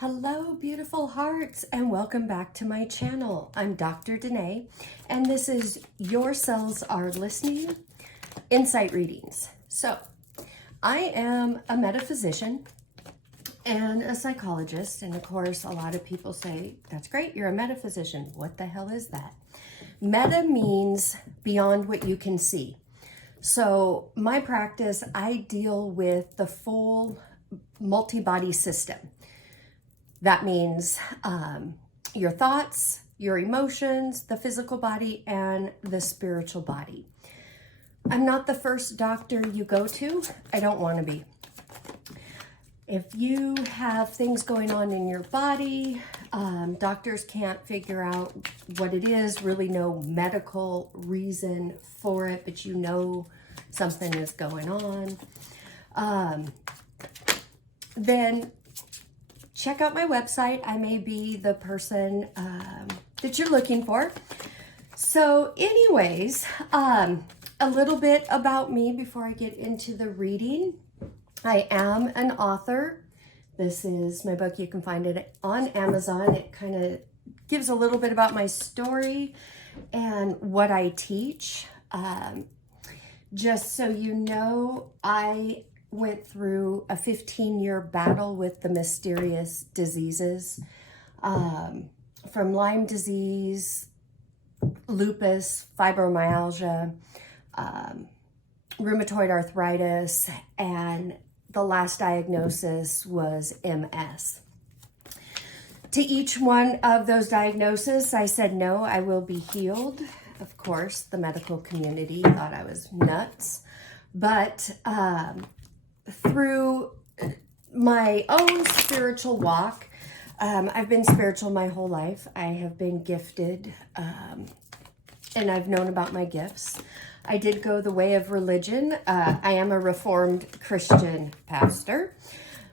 Hello, beautiful hearts, and welcome back to my channel. I'm Dr. Danae, and this is Your Cells Are Listening Insight Readings. So, I am a metaphysician and a psychologist, and of course, a lot of people say, that's great, you're a metaphysician. What the hell is that? Meta means beyond what you can see. So, my practice, I deal with the full multi-body system. That means your thoughts, your emotions, the physical body, and the spiritual body. I'm not the first doctor you go to. I don't want to be. If you have things going on in your body, doctors can't figure out what it is, really no medical reason for it, but you know something is going on, then check out my website. I may be the person that you're looking for. So anyways, a little bit about me before I get into the reading. I am an author. This is my book. You can find it on Amazon. It kind of gives a little bit about my story and what I teach. Just so you know, I went through a 15-year battle with the mysterious diseases, from Lyme disease, lupus, fibromyalgia, rheumatoid arthritis, and the last diagnosis was MS. To each one of those diagnoses, I said, no, I will be healed. Of course, the medical community thought I was nuts, but through my own spiritual walk, I've been spiritual my whole life. I have been gifted, and I've known about my gifts. I did go the way of religion. I am a Reformed Christian pastor.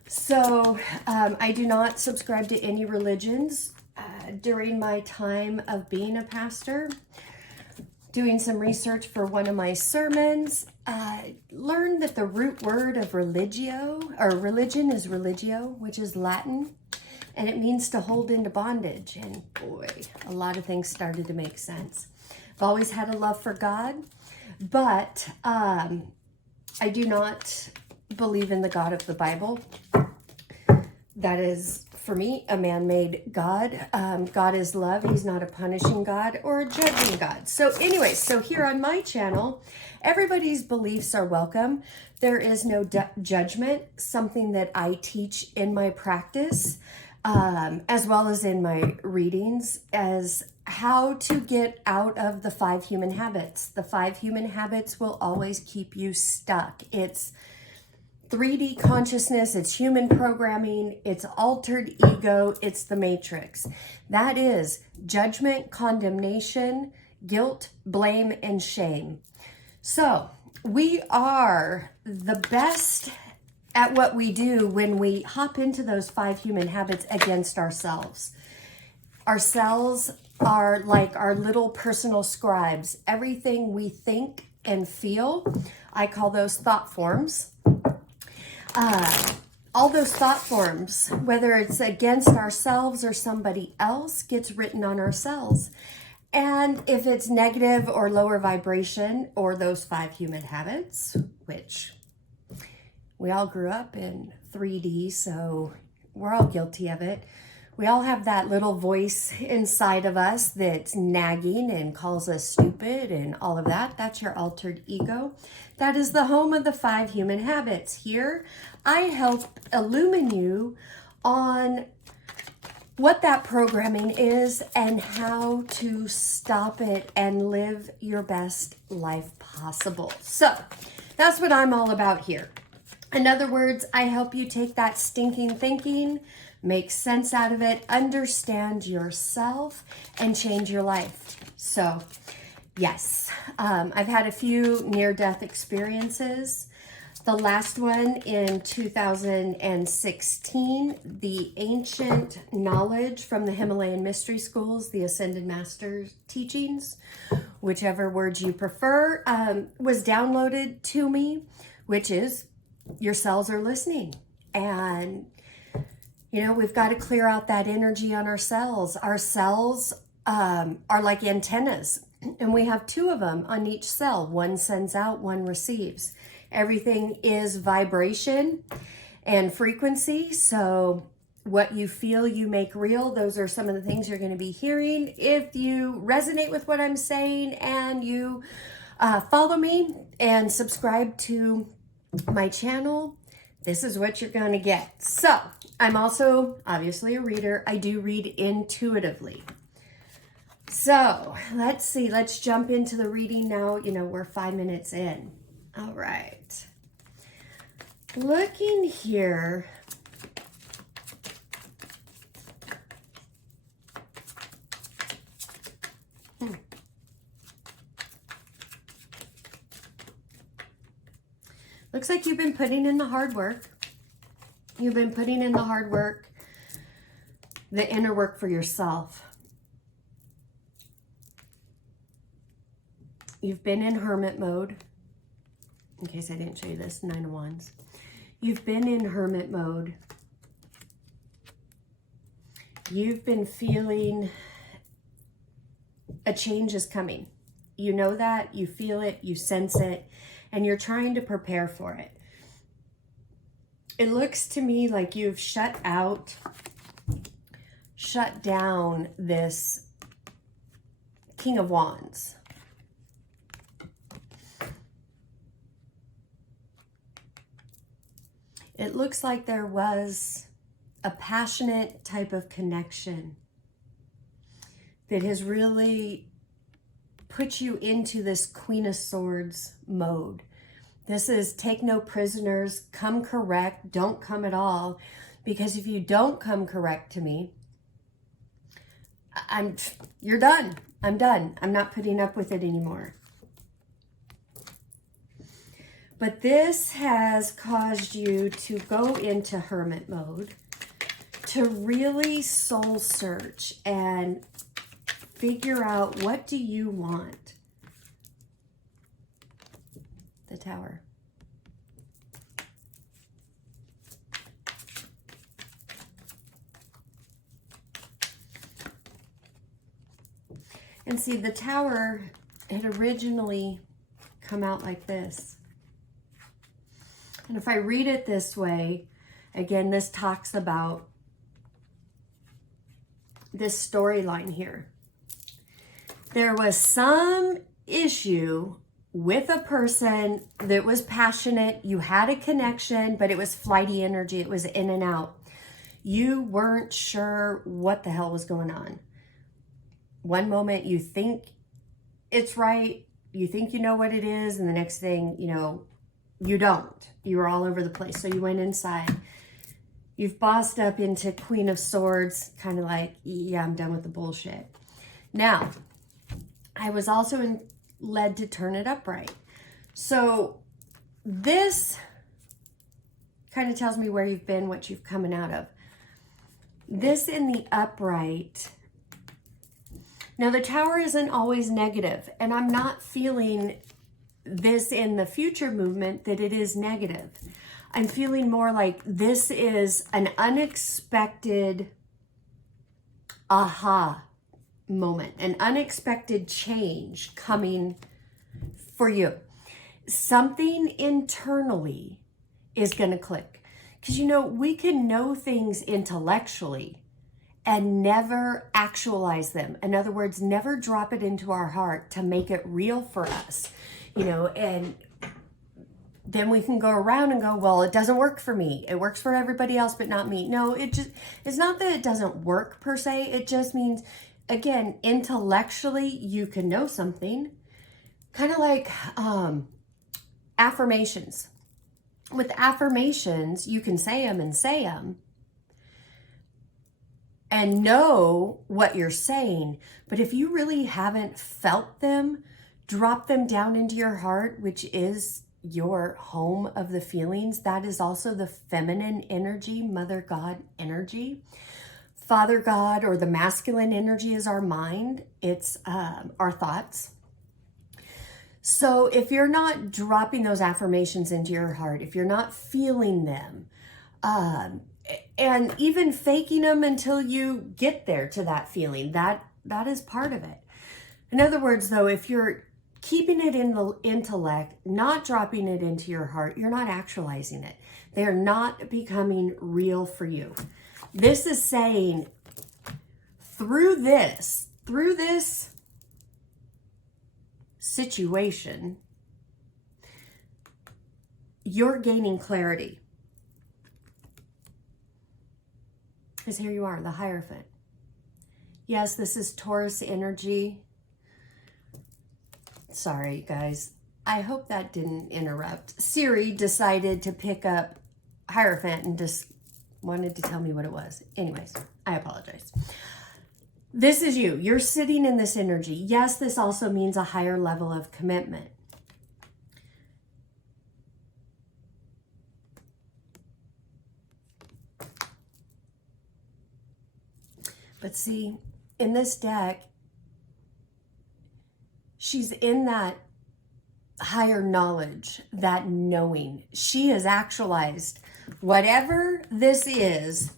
So I do not subscribe to any religions. During my time of being a pastor, doing some research for one of my sermons, learned that the root word of religio, or religion, is religio, which is Latin, and it means to hold into bondage. And boy, a lot of things started to make sense. I've always had a love for God, but I do not believe in the God of the Bible. That is, for me, a man-made God. God is love. He's not a punishing God or a judging God. So anyways, so here on my channel, everybody's beliefs are welcome. There is no judgment, something that I teach in my practice, as well as in my readings, as how to get out of the 5 human habits. The 5 human habits will always keep you stuck. It's 3D consciousness, it's human programming, it's altered ego, it's the matrix. That is judgment, condemnation, guilt, blame, and shame. So we are the best at what we do when we hop into those 5 human habits against ourselves. Our cells are like our little personal scribes. Everything we think and feel, I call those thought forms. All those thought forms, whether it's against ourselves or somebody else, gets written on our cells. And if it's negative or lower vibration, or those 5 human habits, which we all grew up in 3D, so we're all guilty of it. We all have that little voice inside of us that's nagging and calls us stupid and all of that. That's your altered ego. That is the home of the 5 human habits. Here, I help illumine you on what that programming is and how to stop it and live your best life possible. So that's what I'm all about here. In other words, I help you take that stinking thinking, make sense out of it, understand yourself, and change your life. So, yes, I've had a few near-death experiences. The last one in 2016, the ancient knowledge from the Himalayan mystery schools, the Ascension Master teachings, whichever words you prefer, was downloaded to me, which is, your cells are listening. And You know, we've got to clear out that energy on our cells. Our cells are like antennas, and we have 2 of them on each cell. One sends out, one receives. Everything is vibration and frequency. So what you feel, you make real. Those are some of the things you're going to be hearing. If you resonate with what I'm saying and you follow me and subscribe to my channel, this is what you're going to get. So I'm also obviously a reader. I do read intuitively. So let's see, let's jump into the reading now. You know, we're 5 minutes in. All right. Looking here. Looks like you've been putting in the hard work. You've been putting in the hard work, the inner work for yourself. You've been in hermit mode. In case I didn't show you this, 9 of Wands. You've been in hermit mode. You've been feeling a change is coming. You know that, you feel it, you sense it, and you're trying to prepare for it. It looks to me like you've shut down this King of Wands. It looks like there was a passionate type of connection that has really put you into this Queen of Swords mode. This is take no prisoners, come correct, don't come at all. Because if you don't come correct to me, you're done. I'm done. I'm not putting up with it anymore. But this has caused you to go into hermit mode, to really soul search and figure out, what do you want? The Tower. And see, the Tower had originally come out like this. And if I read it this way, again, this talks about this storyline here. There was some issue with a person that was passionate. You had a connection, but it was flighty energy. It was in and out. You weren't sure what the hell was going on. One moment you think it's right. You think you know what it is. And the next thing, you know, you don't. You were all over the place. So you went inside. You've bossed up into Queen of Swords, kind of like, yeah, I'm done with the bullshit. Now, I was also led to turn it upright. So this kind of tells me where you've been, what you've coming out of. This in the upright. Now, the Tower isn't always negative, and I'm not feeling this in the future movement that it is negative. I'm feeling more like this is an unexpected aha moment, an unexpected change coming for you. Something internally is going to click. Because, you know, we can know things intellectually and never actualize them. In other words, never drop it into our heart to make it real for us. You know, and then we can go around and go, well, it doesn't work for me. It works for everybody else, but not me. No, it's not that it doesn't work per se. It just means, again, intellectually, you can know something. Kind of like affirmations. With affirmations, you can say them and know what you're saying. But if you really haven't felt them, drop them down into your heart, which is your home of the feelings. That is also the feminine energy, Mother God energy. Father God, or the masculine energy, is our mind. It's our thoughts. So if you're not dropping those affirmations into your heart, if you're not feeling them, and even faking them until you get there to that feeling. That is part of it. In other words, though, if you're keeping it in the intellect, not dropping it into your heart, you're not actualizing it. They're not becoming real for you. This is saying through this situation, you're gaining clarity. Because here you are, the Hierophant. Yes, this is Taurus energy. Sorry, guys. I hope that didn't interrupt. Siri decided to pick up Hierophant and just wanted to tell me what it was. Anyways, I apologize. This is you. You're sitting in this energy. Yes, this also means a higher level of commitment. But see, in this deck, she's in that higher knowledge, that knowing. She has actualized whatever this is,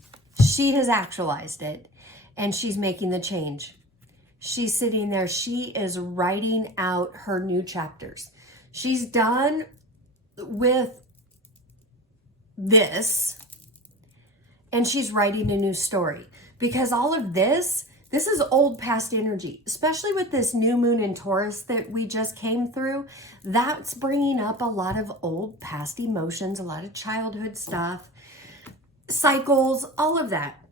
she has actualized it, and she's making the change. She's sitting there. She is writing out her new chapters. She's done with this, and she's writing a new story. Because all of this is old past energy, especially with this new moon in Taurus that we just came through. That's bringing up a lot of old past emotions, a lot of childhood stuff, cycles, all of that.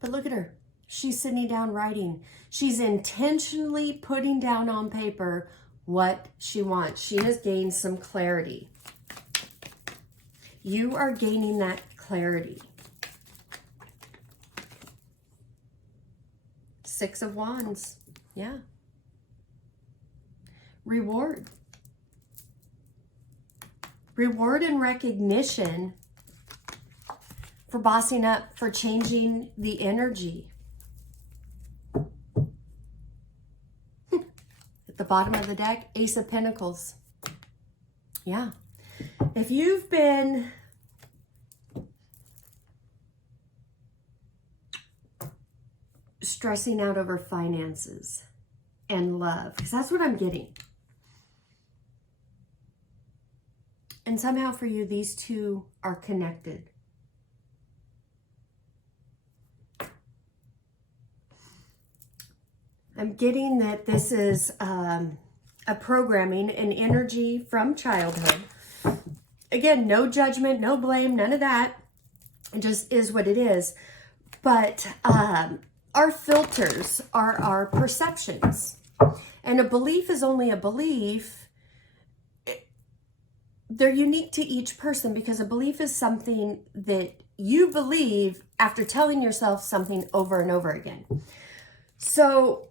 But look at her. She's sitting down writing. She's intentionally putting down on paper what she wants. She has gained some clarity. You are gaining that clarity. Six of Wands. Yeah. Reward. Reward and recognition for bossing up, for changing the energy. At the bottom of the deck, Ace of Pentacles. Yeah. If you've been stressing out over finances and love, because that's what I'm getting. And somehow for you, these two are connected. I'm getting that this is a programming, an energy from childhood. Again, no judgment, no blame, none of that. It just is what it is. But our filters are our perceptions. And a belief is only a belief. They're unique to each person, because a belief is something that you believe after telling yourself something over and over again. So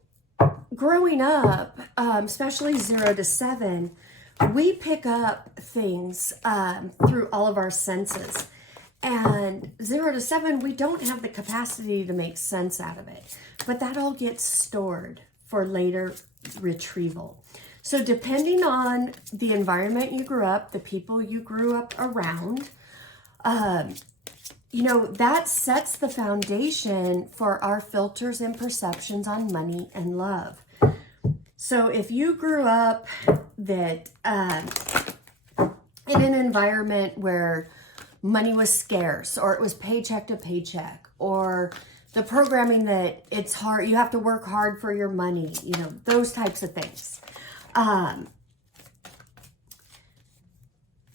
growing up, especially 0 to 7, we pick up things through all of our senses. And 0 to 7, we don't have the capacity to make sense out of it. But that all gets stored for later retrieval. So depending on the environment you grew up, the people you grew up around, you know, that sets the foundation for our filters and perceptions on money and love. So if you grew up that in an environment where money was scarce, or it was paycheck to paycheck, or the programming that it's hard, you have to work hard for your money, you know, those types of things.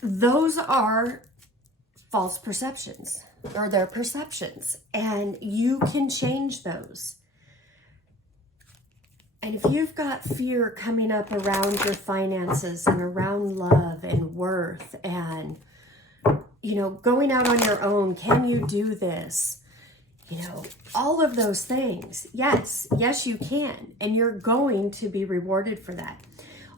Those are false perceptions, or their perceptions, and you can change those. And if you've got fear coming up around your finances and around love and worth and, you know, going out on your own, can you do this? You know, all of those things. Yes, you can. And you're going to be rewarded for that.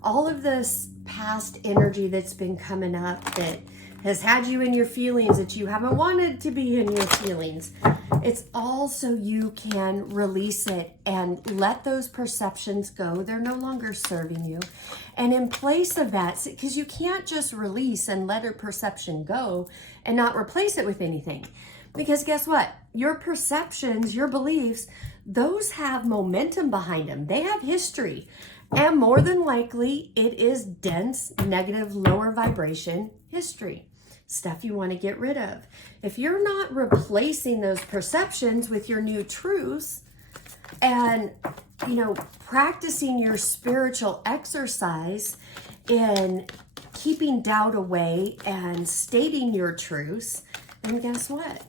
all of this past energy that's been coming up that has had you in your feelings, that you haven't wanted to be in your feelings. It's all so you can release it and let those perceptions go. They're no longer serving you. And in place of that, because you can't just release and let a perception go and not replace it with anything. Because guess what? Your perceptions, your beliefs, those have momentum behind them. They have history. And more than likely, it is dense, negative, lower vibration history. Stuff you want to get rid of. If you're not replacing those perceptions with your new truths and, practicing your spiritual exercise in keeping doubt away and stating your truths, then guess what?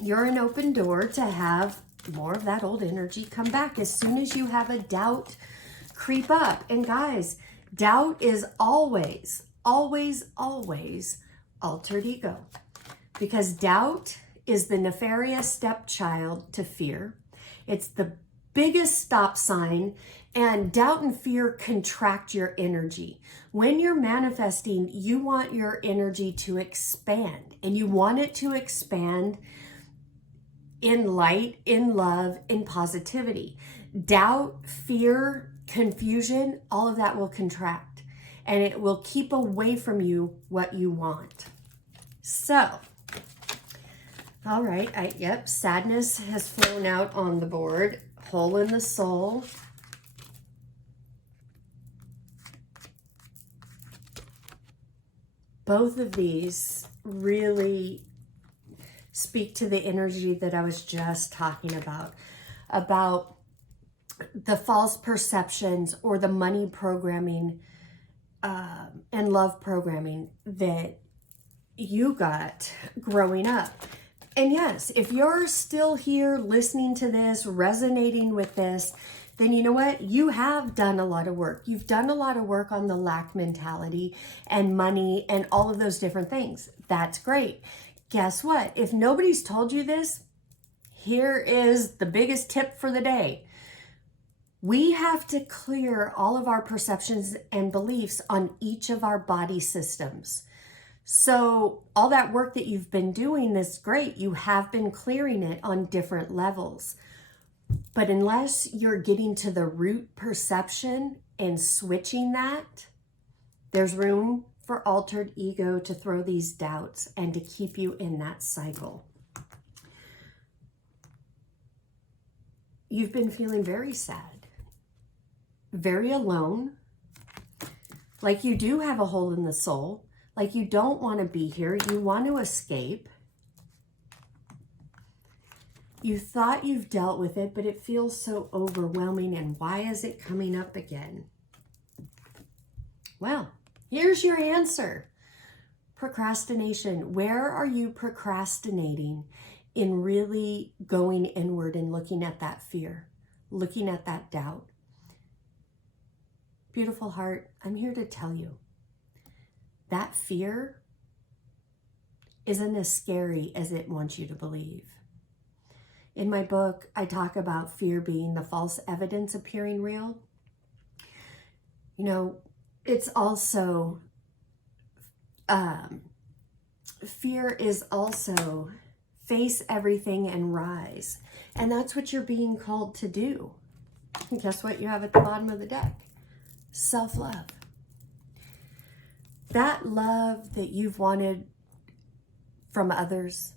You're an open door to have more of that old energy come back as soon as you have a doubt creep up. And guys, doubt is always, always, always altered ego, because doubt is the nefarious stepchild to fear. It's the biggest stop sign, and doubt and fear contract your energy. When you're manifesting, you want your energy to expand, and you want it to expand in light, in love, in positivity. Doubt, fear, confusion, all of that will contract, and it will keep away from you what you want. So, all right, sadness has flown out on the board. Hole in the soul. Both of these really speak to the energy that I was just talking about the false perceptions or the money programming and love programming that you got growing up. And yes, if you're still here listening to this, resonating with this, then you know what? You have done a lot of work. You've done a lot of work on the lack mentality and money and all of those different things. That's great. Guess what? If nobody's told you this, here is the biggest tip for the day. We have to clear all of our perceptions and beliefs on each of our body systems. So all that work that you've been doing is great. You have been clearing it on different levels. But unless you're getting to the root perception and switching that, there's room for altered ego to throw these doubts and to keep you in that cycle. You've been feeling very sad, very alone, like you do have a hole in the soul, like you don't want to be here, you want to escape. You thought you've dealt with it, but it feels so overwhelming, and why is it coming up again? Well, here's your answer. Procrastination. Where are you procrastinating in really going inward and looking at that fear, looking at that doubt? Beautiful heart, I'm here to tell you that fear isn't as scary as it wants you to believe. In my book, I talk about fear being the false evidence appearing real. It's also, fear is also face everything and rise. And that's what you're being called to do. And guess what you have at the bottom of the deck? Self-love. That love that you've wanted from others,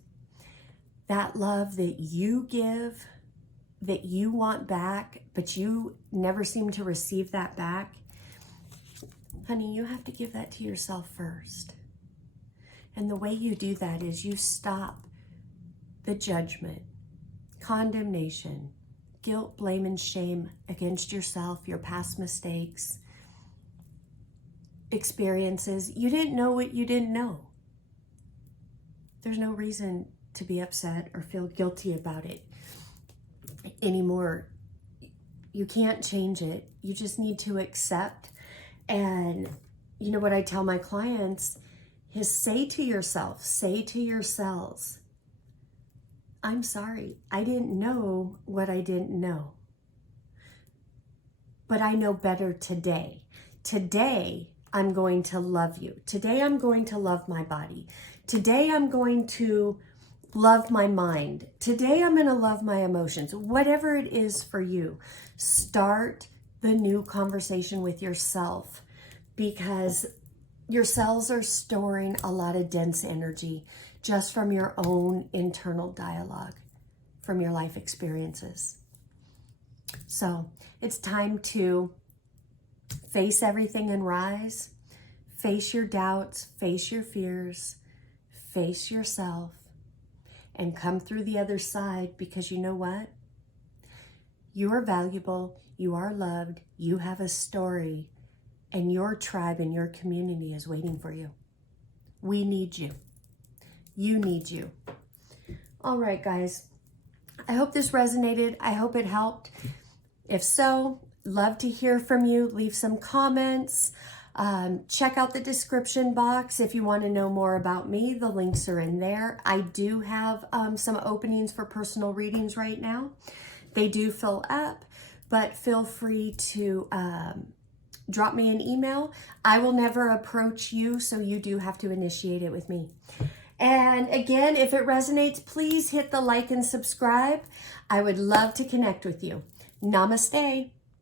that love that you give, that you want back, but you never seem to receive that back, honey, you have to give that to yourself first. And the way you do that is you stop the judgment, condemnation, guilt, blame, and shame against yourself, your past mistakes, experiences. You didn't know what you didn't know. There's no reason to be upset or feel guilty about it anymore. You can't change it. You just need to accept. And you know what I tell my clients is say to yourself, say to yourselves, I'm sorry. I didn't know what I didn't know. But I know better today. today I'm going to love you. Today I'm going to love my body. Today I'm going to love my mind. Today I'm going to love my emotions. Whatever it is for you, start the new conversation with yourself, because your cells are storing a lot of dense energy just from your own internal dialogue, from your life experiences. So it's time to face everything and rise. Face your doubts, face your fears, face yourself, and come through the other side, because you know what? You are valuable, you are loved, you have a story, and your tribe and your community is waiting for you. We need you. You need you. All right, guys. I hope this resonated. I hope it helped. If so, love to hear from you. Leave some comments. Check out the description box if you want to know more about me. The links are in there. I do have some openings for personal readings right now. They do fill up, but feel free to drop me an email. I will never approach you, so you do have to initiate it with me. And again, if it resonates, please hit the like and subscribe. I would love to connect with you. Namaste.